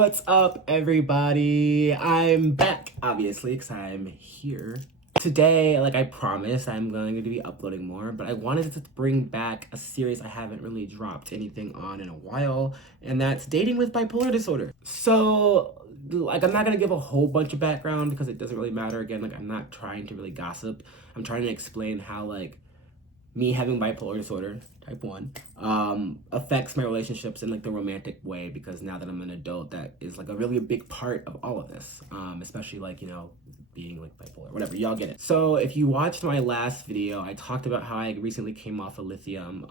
What's up, everybody? I'm back, obviously, because I'm here. Today, like I promised, I'm going to be uploading more, but I wanted to bring back a series I haven't really dropped anything on in a while, and that's Dating with Bipolar Disorder. So, like, I'm not going to give a whole bunch of background because it doesn't really matter. Again, like, I'm not trying to really gossip. I'm trying to explain how, like, me having bipolar disorder, type 1, affects my relationships in like the romantic way, because now that I'm an adult, that is like a really big part of all of this, especially like, you know, being like bipolar, whatever, y'all get it. So if you watched my last video, I talked about how I recently came off of lithium,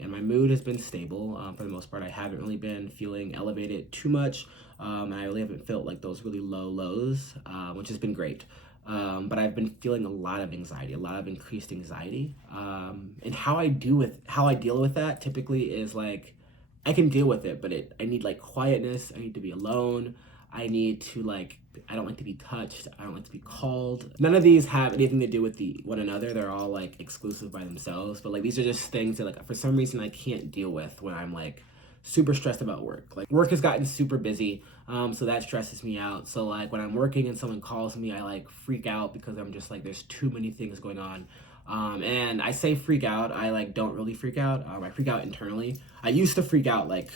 and my mood has been stable. For the most part, I haven't really been feeling elevated too much, and I really haven't felt like those really low lows, which has been great. But I've been feeling a lot of anxiety, a lot of increased anxiety. And how I deal with that typically is like, I can deal with it, but I need like quietness. I need to be alone. I need to like, I don't like to be touched. I don't like to be called. None of these have anything to do with one another. They're all like exclusive by themselves. But like, these are just things that like, for some reason I can't deal with when I'm like super stressed about work. Like, work has gotten super busy, so that stresses me out. So like, when I'm working and someone calls me, I like freak out because I'm just like, there's too many things going on. And I say freak out, I like don't really freak out. I freak out internally. I used to freak out like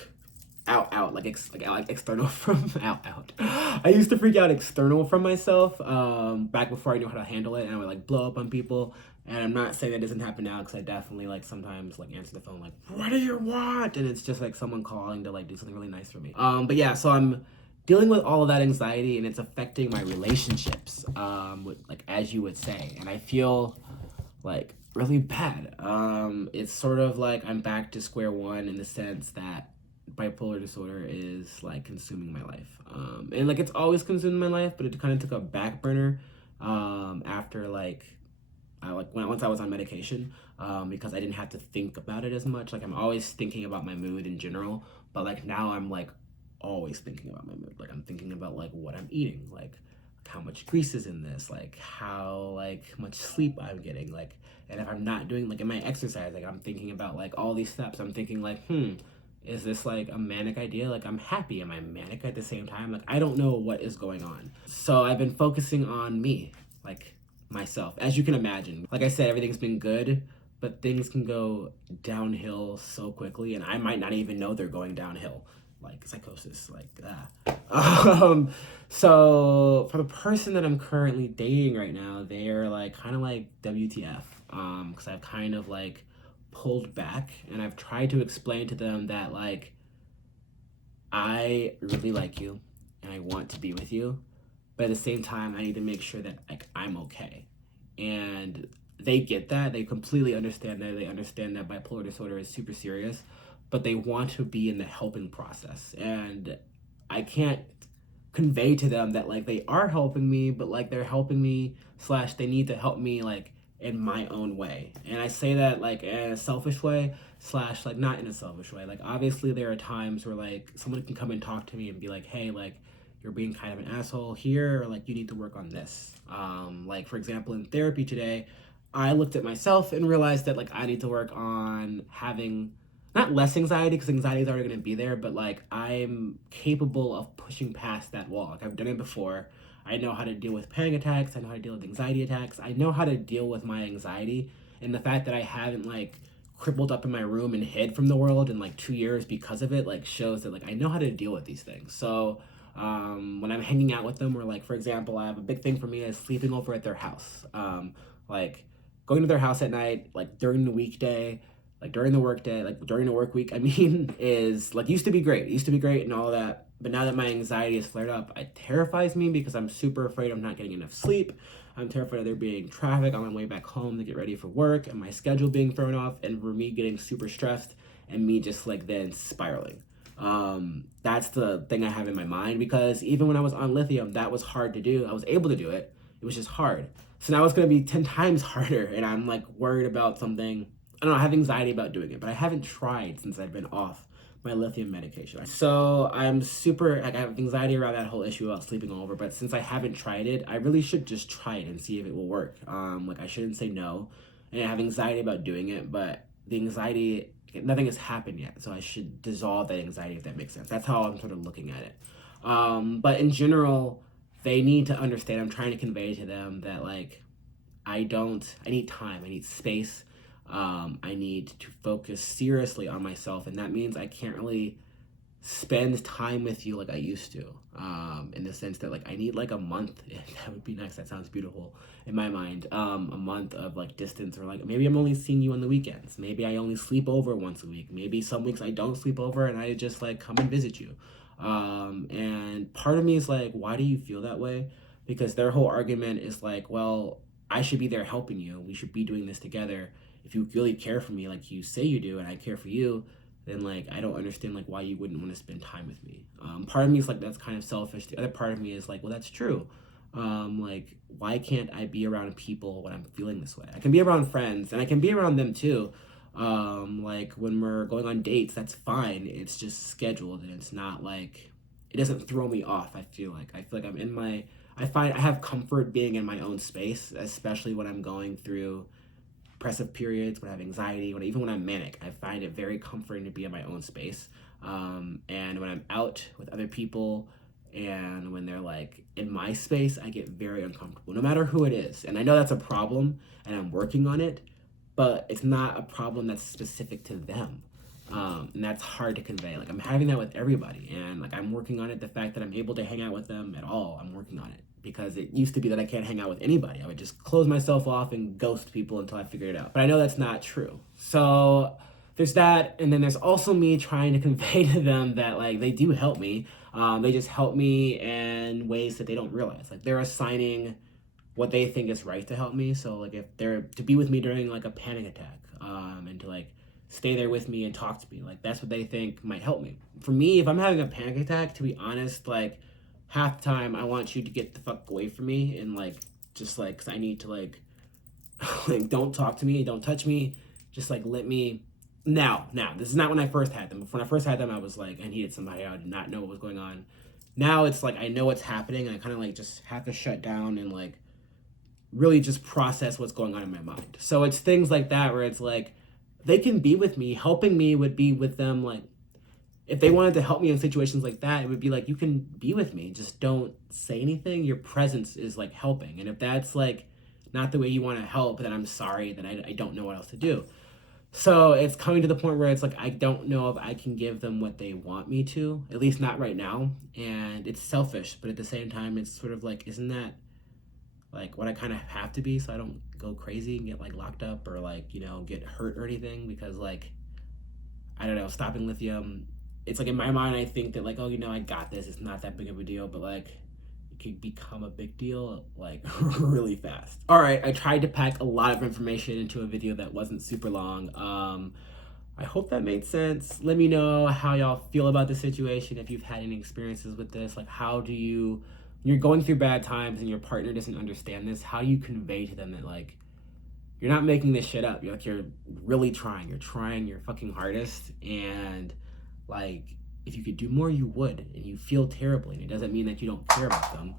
out like external from out. I used to freak out external from myself, back before I knew how to handle it, and I would like blow up on people. And I'm not saying that doesn't happen now, because I definitely like sometimes like answer the phone like, what do you want? And it's just like someone calling to like do something really nice for me. But yeah, so I'm dealing with all of that anxiety, and it's affecting my relationships, with, like, as you would say. And I feel like really bad. It's sort of like I'm back to square one, in the sense that bipolar disorder is like consuming my life. And like, it's always consumed my life, but it kind of took a back burner, after like, once I was on medication, because I didn't have to think about it as much. Like, I'm always thinking about my mood in general, but like now I'm like always thinking about my mood. Like, I'm thinking about like what I'm eating, like how much grease is in this, like how like much sleep I'm getting, like, and if I'm not doing like in my exercise, like I'm thinking about like all these steps. I'm thinking like, is this like a manic idea? Like, I'm happy. Am I manic at the same time? Like, I don't know what is going on. So I've been focusing on me, like myself. As you can imagine, like I said, everything's been good, but things can go downhill so quickly, and I might not even know they're going downhill. Like psychosis, like so for the person that I'm currently dating right now, they are like kind of like WTF, because I've kind of like pulled back, and I've tried to explain to them that like, I really like you and I want to be with you, but at the same time I need to make sure that like I'm okay. And they get that. They completely understand that. They understand that bipolar disorder is super serious, but they want to be in the helping process. And I can't convey to them that like they are helping me, but like they're helping me slash they need to help me like in my own way. And I say that like in a selfish way slash like not in a selfish way. Like, obviously there are times where like someone can come and talk to me and be like, hey, like, you're being kind of an asshole here, or like you need to work on this. Like, for example, in therapy today, I looked at myself and realized that like I need to work on having not less anxiety, because anxiety is already going to be there, but like I'm capable of pushing past that wall. Like, I've done it before. I know how to deal with panic attacks. I know how to deal with anxiety attacks. I know how to deal with my anxiety. And the fact that I haven't like crippled up in my room and hid from the world in like 2 years because of it, like, shows that like I know how to deal with these things. So when I'm hanging out with them, or like, for example, I have a big thing for me is sleeping over at their house. Like, going to their house at night, like during the weekday, like during the work day, like during the work week, I mean, is like, used to be great. It used to be great and all that. But now that my anxiety is flared up, it terrifies me, because I'm super afraid I'm not getting enough sleep. I'm terrified of there being traffic on my way back home to get ready for work, and my schedule being thrown off, and for me getting super stressed, and me just like then spiraling. That's the thing I have in my mind, because even when I was on lithium, that was hard to do. I was able to do it. It was just hard. So now it's going to be 10 times harder, and I'm like worried about something. I don't know, I have anxiety about doing it, but I haven't tried since I've been off my lithium medication. So I'm super, like, I have anxiety around that whole issue about sleeping over, but since I haven't tried it, I really should just try it and see if it will work. Like, I shouldn't say no, and I have anxiety about doing it, but the anxiety, nothing has happened yet, so I should dissolve that anxiety, if that makes sense. That's how I'm sort of looking at it. But in general, they need to understand, I'm trying to convey to them that like, I need time, I need space. I need to focus seriously on myself. And that means I can't really spend time with you like I used to. In the sense that like I need like a month. That would be nice. That sounds beautiful in my mind. A month of like distance, or like maybe I'm only seeing you on the weekends. Maybe I only sleep over once a week. Maybe some weeks I don't sleep over and I just like come and visit you. And part of me is like, why do you feel that way? Because their whole argument is like, well, I should be there helping you. We should be doing this together. If you really care for me like you say you do, and I care for you, then like I don't understand like why you wouldn't want to spend time with me. Part of me is like, that's kind of selfish. The other part of me is like, well, that's true. Like, why can't I be around people when I'm feeling this way? I can be around friends and I can be around them too. Like when we're going on dates, that's fine. It's just scheduled and it's not like, it doesn't throw me off. I feel like I'm in my, I have comfort being in my own space, especially when I'm going through depressive periods, when I have anxiety, even when I'm manic. I find it very comforting to be in my own space. And when I'm out with other people and when they're like in my space, I get very uncomfortable, no matter who it is. And I know that's a problem and I'm working on it, but it's not a problem that's specific to them. And that's hard to convey. Like I'm having that with everybody, and like I'm working on it. The fact that I'm able to hang out with them at all, I'm working on it, because it used to be that I can't hang out with anybody. I would just close myself off and ghost people until I figured it out. But I know that's not true. So there's that, and then there's also me trying to convey to them that like they do help me. They just help me in ways that they don't realize. Like they're assigning what they think is right to help me. So like if they're to be with me during like a panic attack, and to like stay there with me and talk to me, like that's what they think might help me. For me, if I'm having a panic attack, to be honest, like half the time I want you to get the fuck away from me, and like just like, cause I need to like like don't talk to me, don't touch me, just like let me. Now this is not when I first had them. When I first had them, I was like, I needed somebody. I did not know what was going on. Now it's like I know what's happening, and I kind of like just have to shut down and like really just process what's going on in my mind. So it's things like that where it's like they can be with me. Helping me would be with them. Like if they wanted to help me in situations like that, it would be like, you can be with me, just don't say anything. Your presence is like helping. And if that's like not the way you want to help, then I'm sorry that I don't know what else to do. So it's coming to the point where it's like, I don't know if I can give them what they want me to, at least not right now. And it's selfish, but at the same time, it's sort of like, isn't that like what I kind of have to be, so I don't go crazy and get like locked up or like, you know, get hurt or anything? Because like, I don't know, stopping lithium, it's like in my mind, I think that like, oh, you know, I got this, it's not that big of a deal, but like it could become a big deal like really fast. All right, I tried to pack a lot of information into a video that wasn't super long. I hope that made sense. Let me know how y'all feel about the situation, if you've had any experiences with this. Like, how do you, when you're going through bad times and your partner doesn't understand this, how do you convey to them that like, you're not making this shit up. You're really trying. You're trying your fucking hardest, and like if you could do more, you would, and you feel terribly. And it doesn't mean that you don't care about them.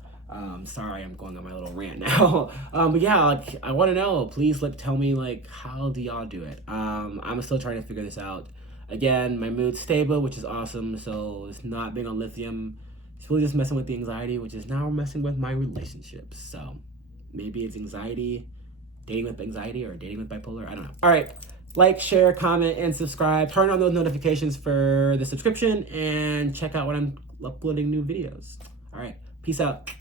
Sorry, I'm going on my little rant now. But yeah, like I want to know. Please tell me like, how do y'all do it? I'm still trying to figure this out. Again, my mood's stable, which is awesome. So it's not being on lithium. It's really just messing with the anxiety, which is now messing with my relationships. So maybe it's anxiety, dating with anxiety, or dating with bipolar. I don't know. All right. Like, share, comment, and subscribe. Turn on those notifications for the subscription, and check out when I'm uploading new videos. All right. Peace out.